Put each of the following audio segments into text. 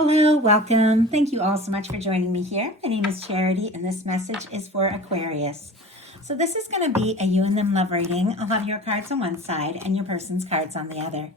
Hello, welcome. Thank you all so much for joining me here. My name is Charity, and this message is for Aquarius. So this is going to be a you and them love reading. I'll have your cards on one side and your person's cards on the other.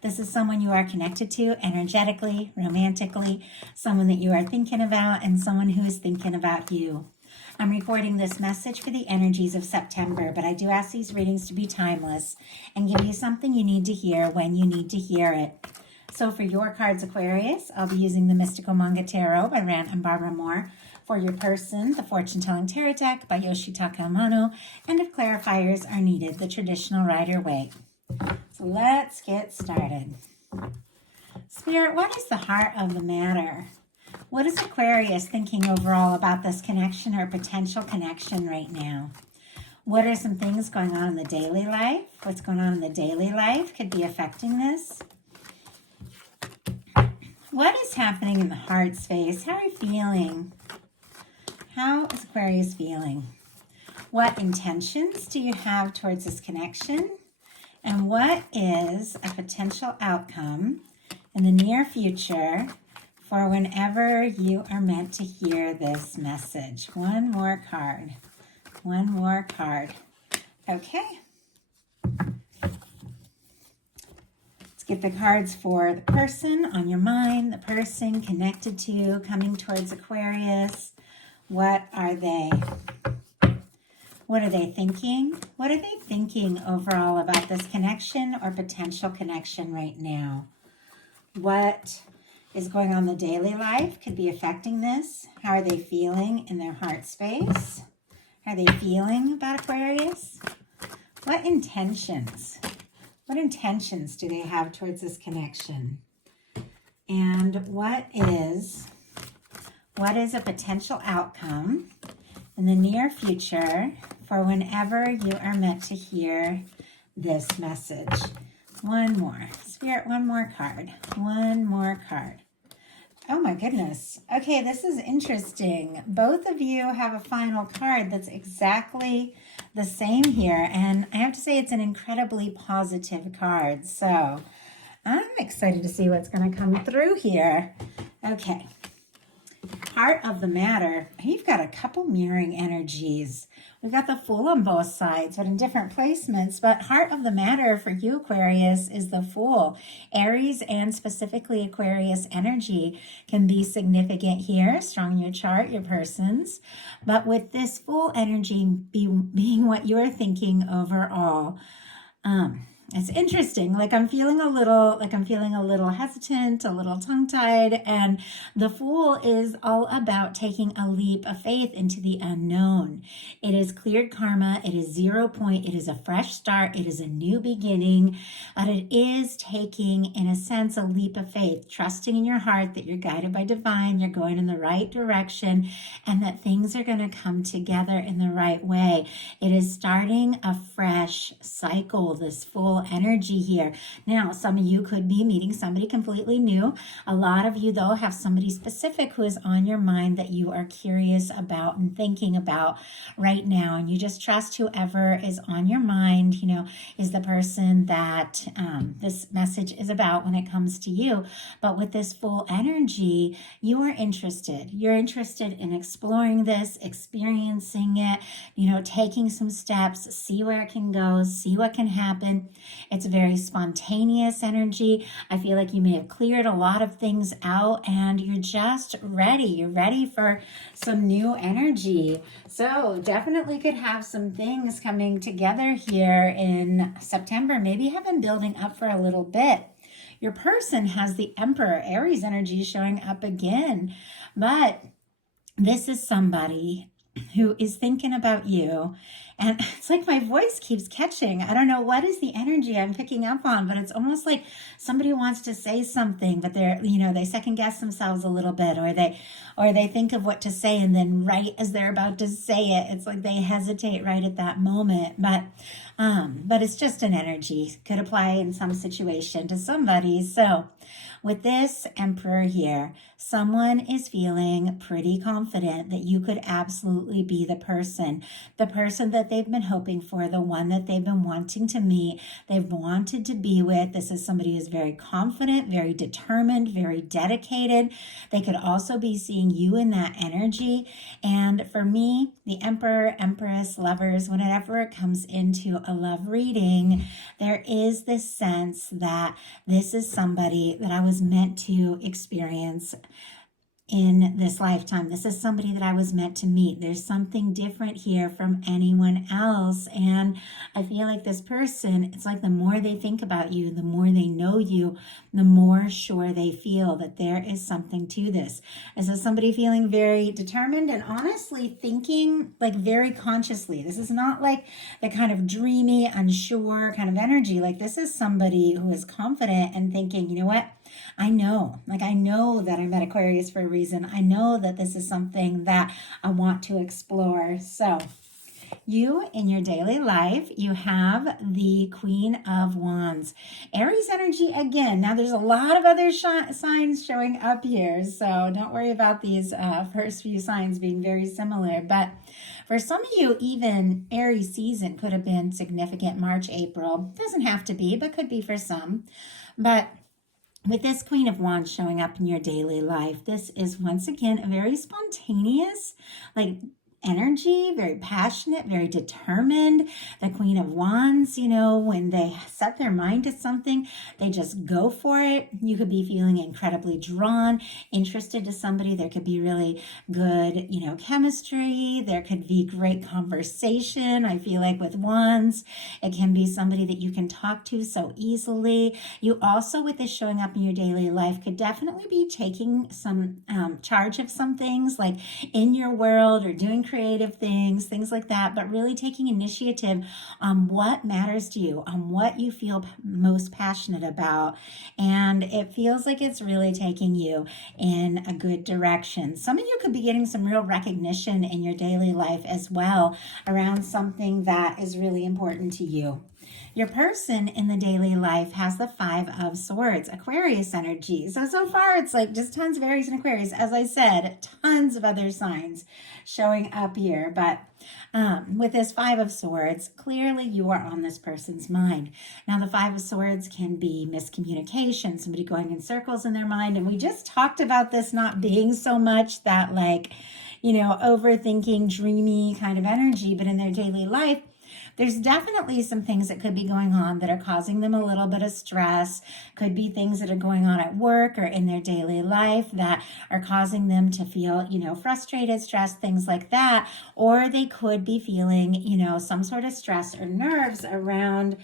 This is someone you are connected to energetically, romantically, someone that you are thinking about, and someone who is thinking about you. I'm recording this message for the energies of September, but I do ask these readings to be timeless and give you something you need to hear when you need to hear it. So for your cards, Aquarius, I'll be using the Mystical Manga Tarot by Rand and Barbara Moore. For your person, the Fortune Telling Tarot Deck by Yoshitaka Amano. And if clarifiers are needed, the traditional Rider-Waite. So let's get started. Spirit, what is the heart of the matter? What is Aquarius thinking overall about this connection or potential connection right now? What are some things going on in the daily life? What's going on in the daily life could be affecting this. What is happening in the heart space? How are you feeling? How is Aquarius feeling? What intentions do you have towards this connection? And what is a potential outcome in the near future for whenever you are meant to hear this message? One more card. One more card. Okay. Get the cards for the person on your mind, the person connected to you, coming towards Aquarius. What are they? What are they thinking? What are they thinking overall about this connection or potential connection right now? What is going on in the daily life could be affecting this. How are they feeling in their heart space? How are they feeling about Aquarius? What intentions? What intentions do they have towards this connection? And what is a potential outcome in the near future for whenever you are meant to hear this message? One more. Spirit, one more card. One more card. Oh my goodness. Okay, this is interesting. Both of you have a final card that's exactly the same here. And I have to say it's an incredibly positive card. So I'm excited to see what's going to come through here. Okay. Heart of the matter. You've got a couple mirroring energies. We've got the Fool on both sides, but in different placements. But heart of the matter for you, Aquarius, is the Fool. Aries and specifically Aquarius energy can be significant here, strong in your chart, your person's. But with this Fool energy being what you're thinking overall, it's interesting. I'm feeling a little hesitant, a little tongue-tied, and the Fool is all about taking a leap of faith into the unknown. It is cleared karma. It is 0 point. It is a fresh start. It is a new beginning, but it is taking, in a sense, a leap of faith, trusting in your heart that you're guided by divine, you're going in the right direction, and that things are going to come together in the right way. It is starting a fresh cycle, this Fool energy here. Now, some of you could be meeting somebody completely new. A lot of you, though, have somebody specific who is on your mind that you are curious about and thinking about right now. And you just trust whoever is on your mind, is the person that this message is about when it comes to you. But with this Full energy, you are interested. You're interested in exploring this, experiencing it, taking some steps, see where it can go, see what can happen. It's a very spontaneous energy. I feel like you may have cleared a lot of things out and you're just ready. You're ready for some new energy. So definitely could have some things coming together here in September. Maybe have been building up for a little bit. Your person has the Emperor, Aries energy showing up again. But this is somebody who is thinking about you. And it's like my voice keeps catching. I don't know what is the energy I'm picking up on, but it's almost like somebody wants to say something, but they second guess themselves a little bit, or they think of what to say, and then right as they're about to say it, it's like they hesitate right at that moment. But it's just an energy. Could apply in some situation to somebody. So With this Emperor here, someone is feeling pretty confident that you could absolutely be the person that they've been hoping for, the one that they've been wanting to meet, they've wanted to be with. This is somebody who's very confident, very determined, very dedicated. They could also be seeing you in that energy. And for me, the Emperor, Empress, lovers, whenever it comes into a love reading, there is this sense that this is somebody that I was meant to experience in this lifetime. This is somebody that I was meant to meet. There's something different here from anyone else. And I feel like this person, it's like the more they think about you, the more they know you, the more sure they feel that there is something to this. This is somebody feeling very determined and honestly thinking like very consciously. This is not like the kind of dreamy, unsure kind of energy. Like this is somebody who is confident and thinking, you know what? I know that I met Aquarius for a reason. I know that this is something that I want to explore. So you in your daily life, you have the Queen of Wands. Aries energy again. Now there's a lot of other signs showing up here. So don't worry about these first few signs being very similar. But for some of you, even Aries season could have been significant March, April. Doesn't have to be, but could be for some. But with this Queen of Wands showing up in your daily life, this is once again a very spontaneous, like energy, very passionate, very determined. The Queen of Wands, you know, when they set their mind to something, they just go for it. You could be feeling incredibly drawn, interested to somebody. There could be really good, you know, chemistry. There could be great conversation. I feel like with Wands, it can be somebody that you can talk to so easily. You also, with this showing up in your daily life, could definitely be taking some charge of some things like in your world or doing creative things like that, but really taking initiative on what matters to you, on what you feel most passionate about. And it feels like it's really taking you in a good direction. Some of you could be getting some real recognition in your daily life as well around something that is really important to you. Your person in the daily life has the Five of Swords, Aquarius energy. So far it's like just tons of Aries and Aquarius. As I said, tons of other signs showing up here. But with this Five of Swords, clearly you are on this person's mind. Now the Five of Swords can be miscommunication, somebody going in circles in their mind. And we just talked about this not being so much that like, you know, overthinking, dreamy kind of energy, but in their daily life, there's definitely some things that could be going on that are causing them a little bit of stress. Could be things that are going on at work or in their daily life that are causing them to feel, you know, frustrated, stressed, things like that. Or they could be feeling, you know, some sort of stress or nerves around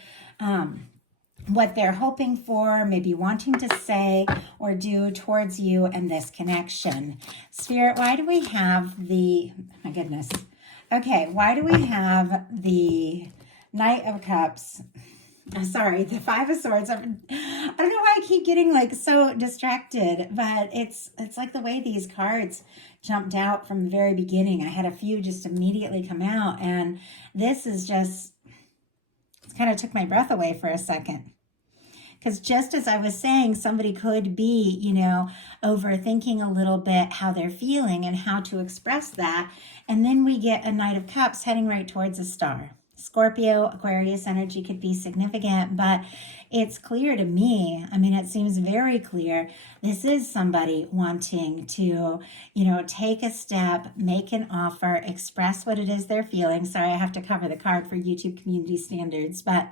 what they're hoping for, maybe wanting to say or do towards you and this connection. Spirit, why do we have the, my goodness. Okay, why do we have the Knight of Cups? Sorry, the Five of Swords. I don't know why I keep getting like so distracted, but it's like the way these cards jumped out from the very beginning. I had a few just immediately come out, and this is just, it kind of took my breath away for a second. Because just as I was saying, somebody could be, you know, overthinking a little bit how they're feeling and how to express that. And then we get a Knight of Cups heading right towards a star. Scorpio, Aquarius energy could be significant, but it's clear to me, I mean, it seems very clear, this is somebody wanting to, you know, take a step, make an offer, express what it is they're feeling. Sorry, I have to cover the card for YouTube community standards, but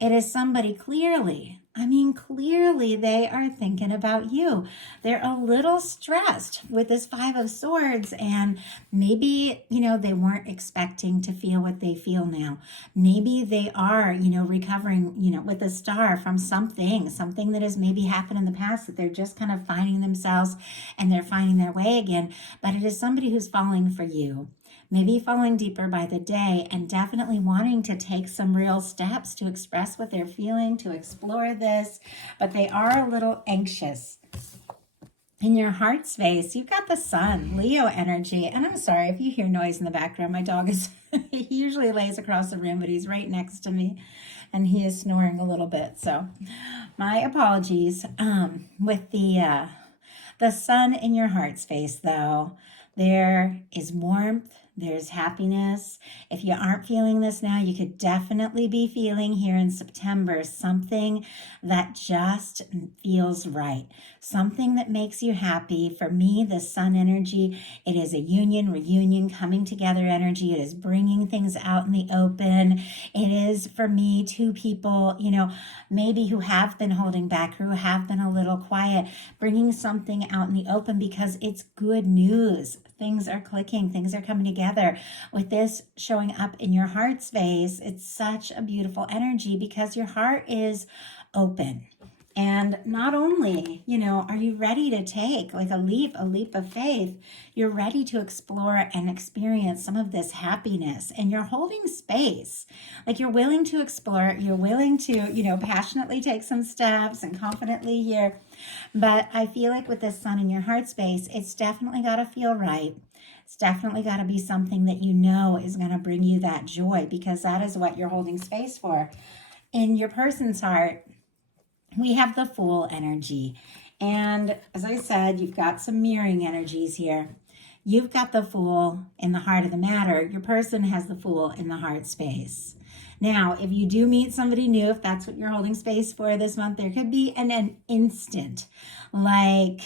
it is somebody clearly, I mean, clearly they are thinking about you. They're a little stressed with this Five of Swords, and maybe, you know, they weren't expecting to feel what they feel now. Maybe they are, you know, recovering, you know, with a star from something that has maybe happened in the past that they're just kind of finding themselves and they're finding their way again. But it is somebody who's falling for you. Maybe falling deeper by the day and definitely wanting to take some real steps to express what they're feeling, to explore this, but they are a little anxious. In your heart space, you've got the Sun, Leo energy. And I'm sorry if you hear noise in the background. My dog is, he usually lays across the room, but he's right next to me and he is snoring a little bit. So My apologies. With the sun in your heart space, though, there is warmth, there's happiness. If you aren't feeling this now, you could definitely be feeling here in September something that just feels right, something that makes you happy. For me, the sun energy, it is a union, reunion, coming together energy. It is bringing things out in the open. It is, for me, two people, maybe who have been holding back, who have been a little quiet, bringing something out in the open because it's good news. Things are clicking, things are coming together. With this showing up in your heart space, it's such a beautiful energy because your heart is open. And not only, are you ready to take like a leap of faith, you're ready to explore and experience some of this happiness, and you're holding space. Like you're willing to explore, you're willing to, passionately take some steps and confidently here. But I feel like with this sun in your heart space, it's definitely got to feel right. It's definitely got to be something that is going to bring you that joy, because that is what you're holding space for. In your person's heart, we have the Fool energy. And as I said, you've got some mirroring energies here. You've got the Fool in the heart of the matter. Your person has the Fool in the heart space. Now, if you do meet somebody new, if that's what you're holding space for this month, there could be an instant, like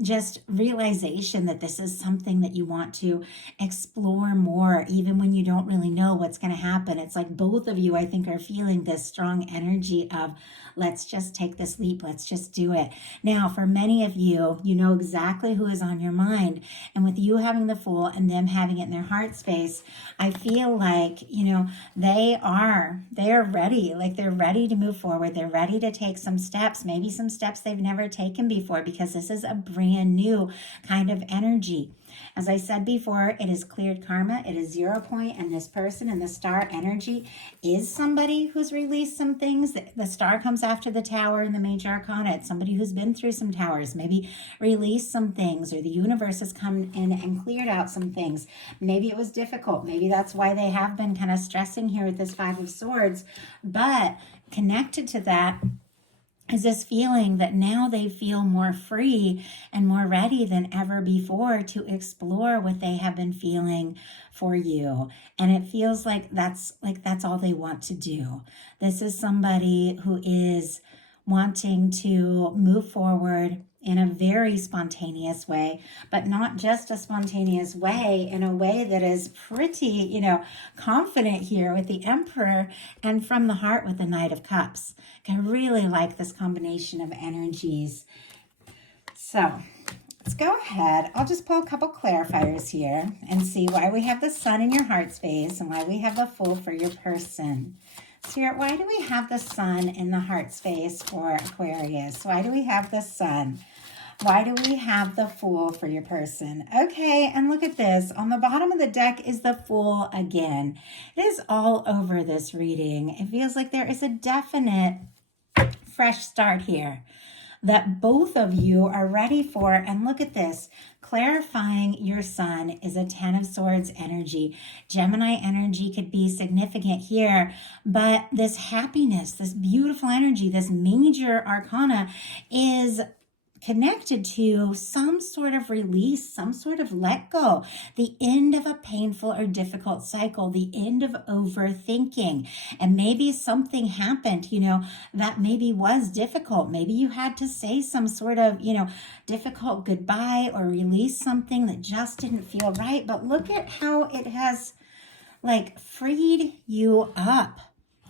just realization that this is something that you want to explore more, even when you don't really know what's going to happen. It's like both of you, I think, are feeling this strong energy of, let's just take this leap. Let's just do it. Now, for many of you, you know exactly who is on your mind. And with you having the Fool and them having it in their heart space, I feel like, they are ready. Like they're ready to move forward. They're ready to take some steps, maybe some steps they've never taken before, because this is a brand new kind of energy. As I said before, it is cleared karma. It is 0 point, and this person in the star energy is somebody who's released some things. The star comes after the tower in the major arcana. It's somebody who's been through some towers, maybe released some things, or the universe has come in and cleared out some things. Maybe it was difficult. Maybe that's why they have been kind of stressing here with this Five of Swords. But connected to that is this feeling that now they feel more free and more ready than ever before to explore what they have been feeling for you. And it feels like that's all they want to do. This is somebody who is wanting to move forward in a very spontaneous way, but not just a spontaneous way, in a way that is pretty, confident here with the Emperor, and from the heart with the Knight of Cups. I really like this combination of energies. So let's go ahead. I'll just pull a couple clarifiers here and see why we have the Sun in your heart space and why we have the Fool for your person. Spirit, why do we have the Sun in the heart space for Aquarius? Why do we have the Sun? Why do we have the Fool for your person? Okay, and look at this. On the bottom of the deck is the Fool again. It is all over this reading. It feels like there is a definite fresh start here that both of you are ready for. And look at this. Clarifying your Sun is a 10 of Swords energy. Gemini energy could be significant here, but this happiness, this beautiful energy, this major arcana is connected to some sort of release, some sort of let go, the end of a painful or difficult cycle, the end of overthinking. And maybe something happened, that maybe was difficult. Maybe you had to say some sort of, difficult goodbye or release something that just didn't feel right. But look at how it has freed you up.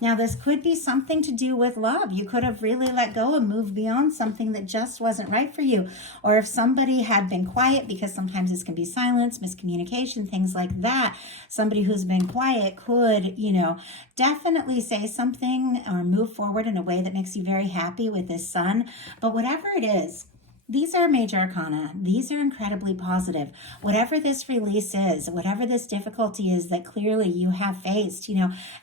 Now, this could be something to do with love. You could have really let go and moved beyond something that just wasn't right for you. Or if somebody had been quiet, because sometimes this can be silence, miscommunication, things like that. Somebody who's been quiet could, definitely say something or move forward in a way that makes you very happy with this Sun. But whatever it is, These are major arcana. These are incredibly positive. Whatever this release is, whatever this difficulty is that clearly you have faced,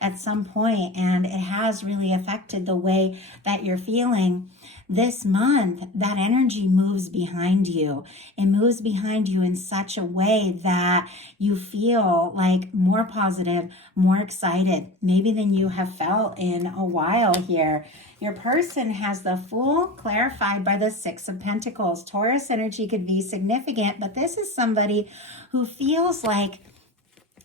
at some point, and it has really affected the way that you're feeling, this month, that energy moves behind you. It moves behind you in such a way that you feel like more positive, more excited, maybe than you have felt in a while here. Your person has the Fool clarified by the Six of Pentacles. Taurus energy could be significant, but this is somebody who feels like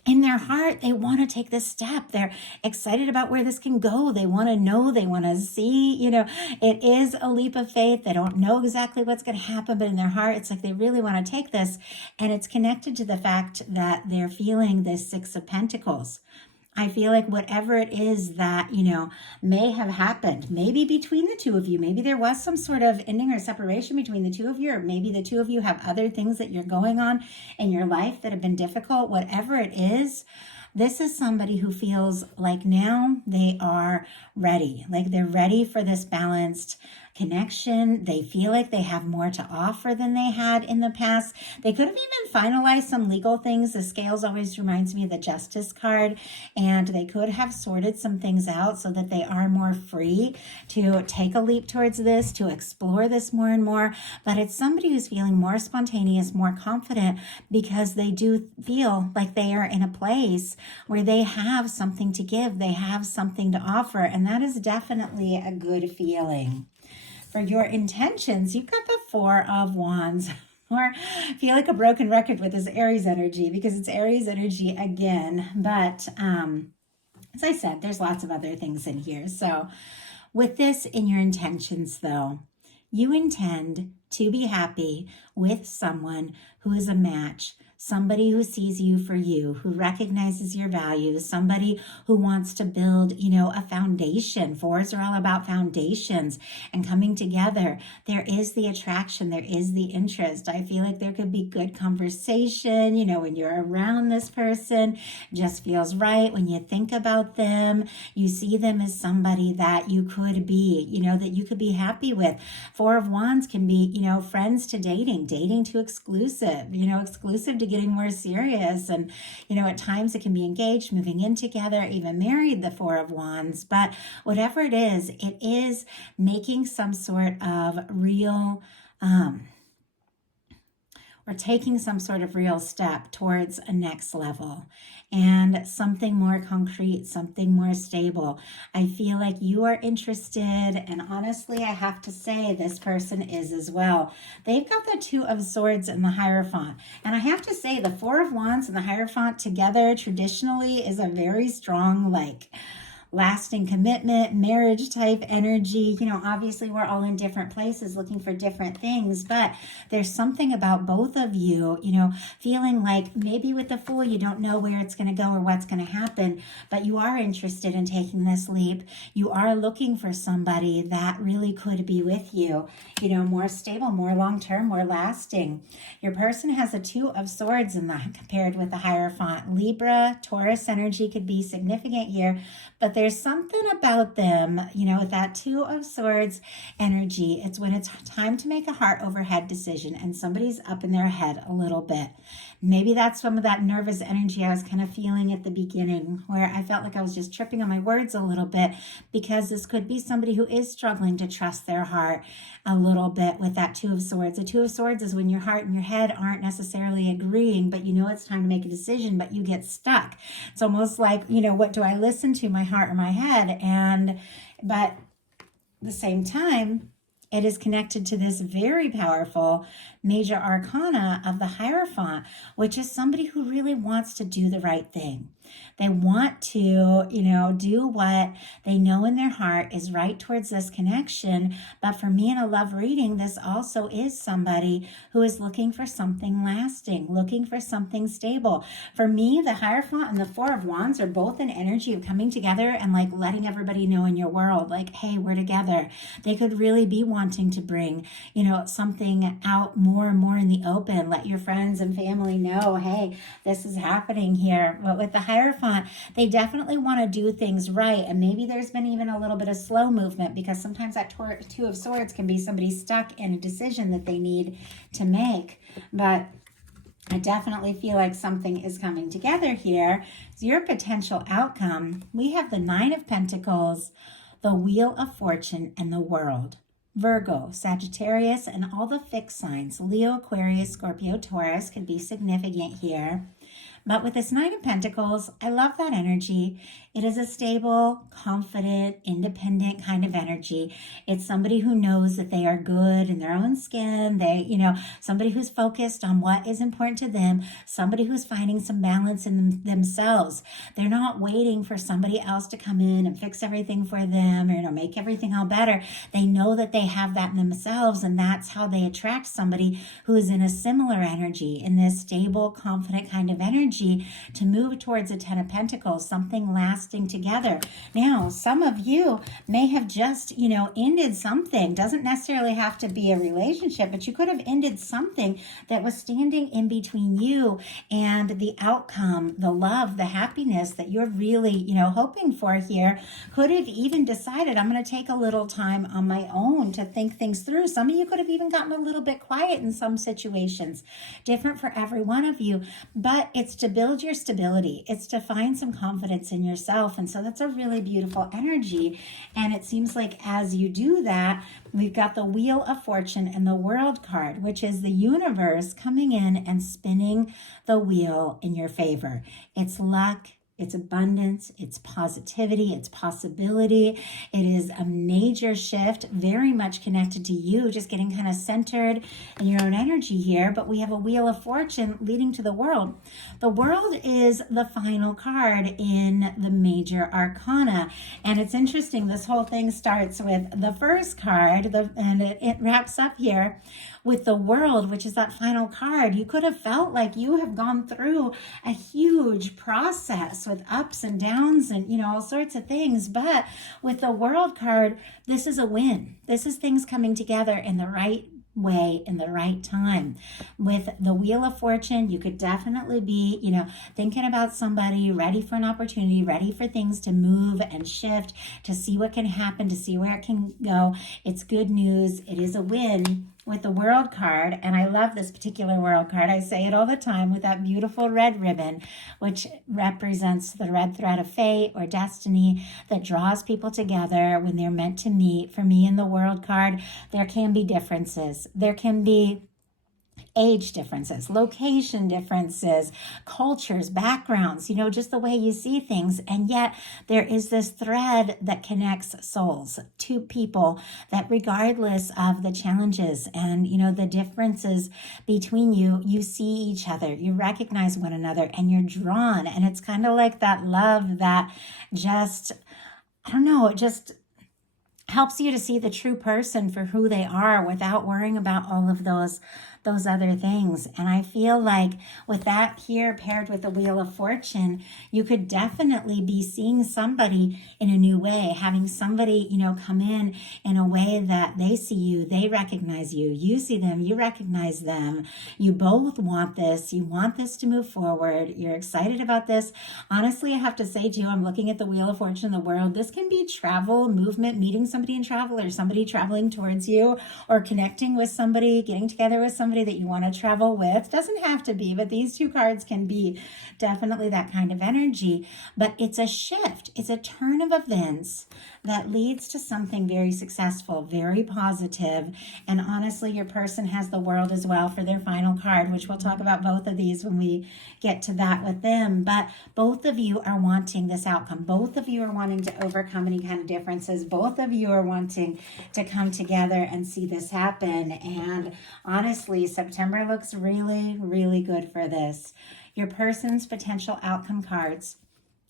in their heart, they want to take this step. They're excited about where this can go. They want to know, they want to see, it is a leap of faith. They don't know exactly what's going to happen, but in their heart, it's like they really want to take this. And it's connected to the fact that they're feeling this Six of Pentacles. I feel like whatever it is that, may have happened, maybe between the two of you, maybe there was some sort of ending or separation between the two of you, or maybe the two of you have other things that you're going on in your life that have been difficult, whatever it is. This is somebody who feels like now they are ready, like they're ready for this balanced connection. They feel like they have more to offer than they had in the past. They could have even finalized some legal things. The scales always reminds me of the Justice card, and they could have sorted some things out so that they are more free to take a leap towards this, to explore this more and more. But it's somebody who's feeling more spontaneous, more confident, because they do feel like they are in a place where they have something to give, they have something to offer, and that is definitely a good feeling. For your intentions, you've got the Four of Wands. Or feel like a broken record with this Aries energy, because it's Aries energy again. But as I said, there's lots of other things in here. So with this in your intentions, though, you intend to be happy with someone who is a match, somebody who sees you for you, who recognizes your values, somebody who wants to build, a foundation. Fours are all about foundations and coming together. There is the attraction, there is the interest. I feel like there could be good conversation, when you're around this person, just feels right. When you think about them, you see them as somebody that you could be, that you could be happy with. Four of Wands can be, friends to dating to exclusive, exclusive to getting more serious. And, at times it can be engaged, moving in together, even married, the Four of Wands. But whatever it is making some sort of real, or taking some sort of real step towards a next level and something more concrete, something more stable. I feel like you are interested, and honestly, I have to say this person is as well. They've got the Two of Swords and the Hierophant. And I have to say the Four of Wands and the Hierophant together traditionally is a very strong, lasting commitment, marriage type energy. Obviously we're all in different places looking for different things, but there's something about both of you, feeling like maybe with the Fool, you don't know where it's going to go or what's going to happen, but you are interested in taking this leap. You are looking for somebody that really could be with you, more stable, more long-term, more lasting. Your person has a Two of Swords compared with the Hierophant. Libra, Taurus energy could be significant here, but there's something about them, with that Two of Swords energy. It's when it's time to make a heart over head decision and somebody's up in their head a little bit. Maybe that's some of that nervous energy I was kind of feeling at the beginning, where I felt like I was just tripping on my words a little bit, because this could be somebody who is struggling to trust their heart a little bit with that Two of Swords. The Two of Swords is when your heart and your head aren't necessarily agreeing, but it's time to make a decision, but you get stuck. It's almost like, what do I listen to, my heart or my head? But at the same time, it is connected to this very powerful major arcana of the Hierophant, which is somebody who really wants to do the right thing. They want to, do what they know in their heart is right towards this connection. But for me in a love reading, this also is somebody who is looking for something lasting, looking for something stable. For me, the Hierophant and the Four of Wands are both an energy of coming together and letting everybody know in your world, hey, we're together. They could really be wanting to bring, something out more and more in the open. Let your friends and family know, hey, this is happening here. But with the Hierophant, Hierophant, they definitely want to do things right. And maybe there's been even a little bit of slow movement, because sometimes that Two of Swords can be somebody stuck in a decision that they need to make. But I definitely feel like something is coming together here. So your potential outcome, we have the Nine of Pentacles, the Wheel of Fortune, and the World. Virgo, Sagittarius, and all the fixed signs, Leo, Aquarius, Scorpio, Taurus, could be significant here. But with this Nine of Pentacles, I love that energy. It is a stable, confident, independent kind of energy. It's somebody who knows that they are good in their own skin. Somebody who's focused on what is important to them. Somebody who's finding some balance in themselves. They're not waiting for somebody else to come in and fix everything for them or make everything all better. They know that they have that in themselves, and that's how they attract somebody who is in a similar energy, in this stable, confident kind of energy, to move towards a Ten of Pentacles, something lasting together. Now, some of you may have just, ended something. Doesn't necessarily have to be a relationship, but you could have ended something that was standing in between you and the outcome, the love, the happiness that you're really, hoping for here. Could have even decided, I'm going to take a little time on my own to think things through. Some of you could have even gotten a little bit quiet in some situations. Different for every one of you, but it's to build your stability. It's to find some confidence in yourself. And so that's a really beautiful energy. And it seems like as you do that, we've got the Wheel of Fortune and the World card, which is the universe coming in and spinning the wheel in your favor. It's luck. It's abundance, it's positivity, it's possibility. It is a major shift, very much connected to you, just getting kind of centered in your own energy here. But we have a Wheel of Fortune leading to the World. The World is the final card in the major arcana. And it's interesting, this whole thing starts with the first card, and it wraps up here with the World, which is that final card. You could have felt like you have gone through a huge process with ups and downs and, all sorts of things. But with the World card, this is a win. This is things coming together in the right way in the right time. With the Wheel of Fortune, you could definitely be, thinking about somebody, ready for an opportunity, ready for things to move and shift, to see what can happen, to see where it can go. It's good news. It is a win with the World card. And I love this particular World card. I say it all the time, with that beautiful red ribbon, which represents the red thread of fate or destiny that draws people together when they're meant to meet. For me, in the World card, there can be differences. There can be age differences, location differences, cultures, backgrounds, just the way you see things. And yet there is this thread that connects souls, two people, that regardless of the challenges and, the differences between you, you see each other, you recognize one another, and you're drawn. And it's kind of like that love that just, it just helps you to see the true person for who they are without worrying about all of those other things. And I feel like with that here paired with the Wheel of Fortune, you could definitely be seeing somebody in a new way, having somebody, come in a way that they see you, they recognize you, you see them, you recognize them. You both want this. You want this to move forward. You're excited about this. Honestly, I have to say to you, I'm looking at the Wheel of Fortune, the World. This can be travel, movement, meeting somebody in travel, or somebody traveling towards you, or connecting with somebody, getting together with somebody that you want to travel with. Doesn't have to be, but these two cards can be definitely that kind of energy. But it's a shift. It's a turn of events that leads to something very successful, very positive. And honestly, your person has the World as well for their final card, which we'll talk about both of these when we get to that with them. But both of you are wanting this outcome. Both of you are wanting to overcome any kind of differences. Both of you are wanting to come together and see this happen. And honestly, September looks really, really good for this. Your person's potential outcome cards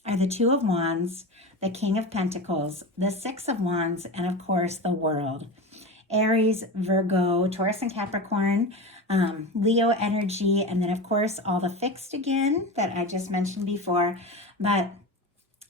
are the Two of Wands, the King of Pentacles, the Six of Wands, and of course the World. Aries, Virgo, Taurus, and Capricorn, Leo energy, and then of course all the fixed again that I just mentioned before. But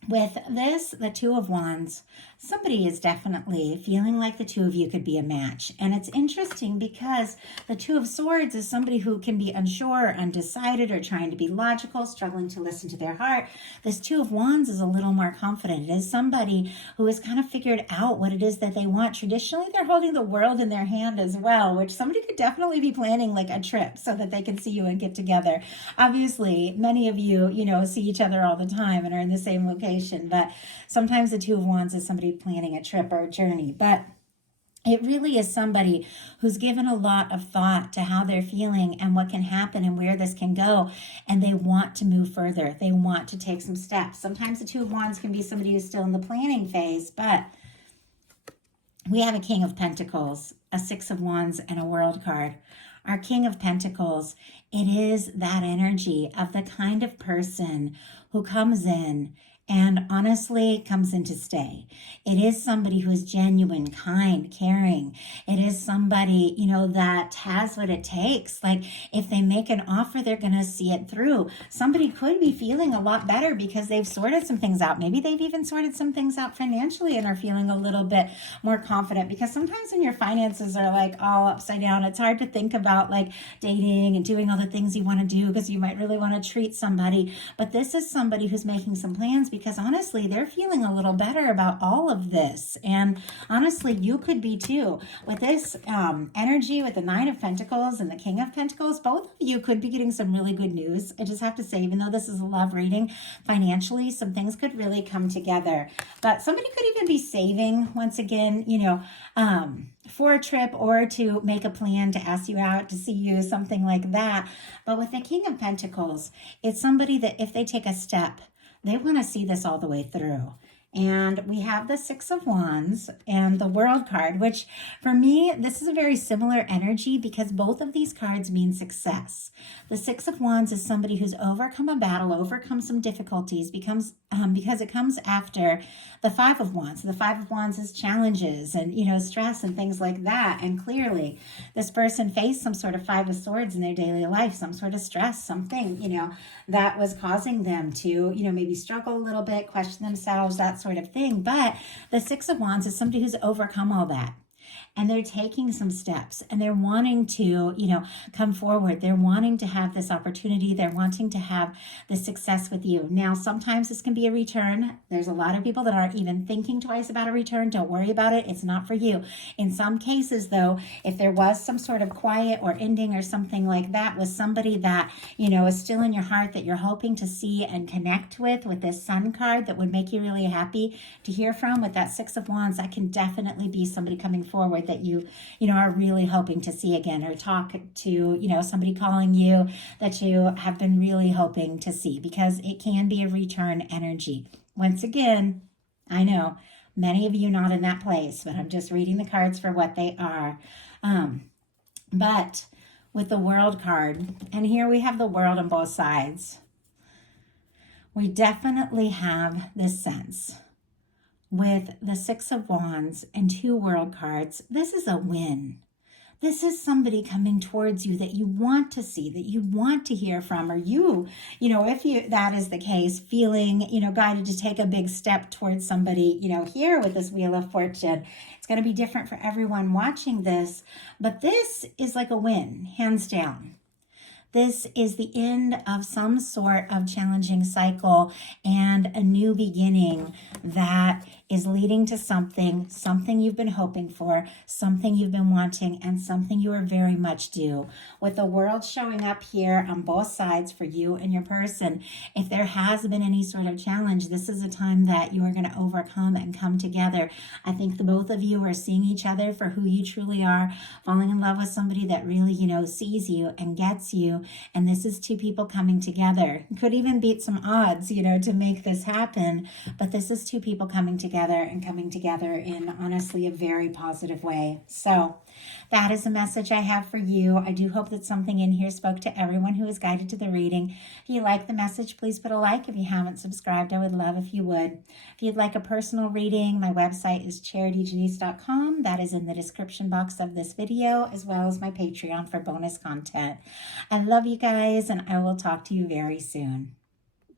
With this, the Two of Wands, somebody is definitely feeling like the two of you could be a match. And it's interesting because the Two of Swords is somebody who can be unsure, undecided, or trying to be logical, struggling to listen to their heart. This Two of Wands is a little more confident. It is somebody who has kind of figured out what it is that they want. Traditionally, they're holding the world in their hand as well, which somebody could definitely be planning like a trip so that they can see you and get together. Obviously, many of you, see each other all the time and are in the same location, but sometimes the Two of Wands is somebody planning a trip or a journey. But it really is somebody who's given a lot of thought to how they're feeling and what can happen and where this can go. And they want to move further. They want to take some steps. Sometimes the Two of Wands can be somebody who's still in the planning phase, but we have a King of Pentacles, a Six of Wands, and a World card. Our King of Pentacles, it is that energy of the kind of person who comes in and honestly comes in to stay. It is somebody who is genuine, kind, caring. It is somebody, that has what it takes. Like if they make an offer, they're going to see it through. Somebody could be feeling a lot better because they've sorted some things out. Maybe they've even sorted some things out financially and are feeling a little bit more confident, because sometimes when your finances are like all upside down, it's hard to think about like dating and doing all the things you want to do because you might really want to treat somebody. But this is somebody who's making some plans because honestly, they're feeling a little better about all of this. And honestly, you could be too. With this energy with the Nine of Pentacles and the King of Pentacles, both of you could be getting some really good news. I just have to say, even though this is a love reading, financially, some things could really come together. But somebody could even be saving, once again, for a trip or to make a plan to ask you out, to see you, something like that. But with the King of Pentacles, it's somebody that if they take a step, they want to see this all the way through. And we have the Six of Wands and the World card, which for me, this is a very similar energy because both of these cards mean success. The Six of Wands is somebody who's overcome a battle, overcome some difficulties, because it comes after the Five of Wands. The Five of Wands is challenges and, stress and things like that. And clearly, this person faced some sort of Five of Swords in their daily life, some sort of stress, something, that was causing them to, maybe struggle a little bit, question themselves, that sort of thing. But the Six of Wands is somebody who's overcome all that. And they're taking some steps and they're wanting to, come forward. They're wanting to have this opportunity. They're wanting to have this success with you. Now, sometimes this can be a return. There's a lot of people that aren't even thinking twice about a return. Don't worry about it. It's not for you. In some cases, though, if there was some sort of quiet or ending or something like that with somebody that, is still in your heart that you're hoping to see and connect with this Sun card that would make you really happy to hear from, with that Six of Wands, that can definitely be somebody coming forward that you are really hoping to see again, or talk to, somebody calling you that you have been really hoping to see, because it can be a return energy. Once again, I know many of you not in that place, but I'm just reading the cards for what they are. But with the World card, and here we have the World on both sides, we definitely have this sense. With the Six of Wands and two World cards, this is a win. This is somebody coming towards you that you want to see, that you want to hear from, or if that is the case, feeling, guided to take a big step towards somebody, here with this Wheel of Fortune. It's going to be different for everyone watching this, but this is like a win, hands down. This is the end of some sort of challenging cycle and a new beginning that is leading to something you've been hoping for, something you've been wanting, and something you are very much due. With the World showing up here on both sides for you and your person, if there has been any sort of challenge, this is a time that you are going to overcome and come together. I think the both of you are seeing each other for who you truly are, falling in love with somebody that really, sees you and gets you. And this is two people coming together. Could even beat some odds, to make this happen. But this is two people coming together in honestly a very positive way. So that is the message I have for you. I do hope that something in here spoke to everyone who is guided to the reading. If you like the message, please put a like. If you haven't subscribed, I would love if you would. If you'd like a personal reading, my website is charityjanice.com. That is in the description box of this video, as well as my Patreon for bonus content. I love you guys, and I will talk to you very soon.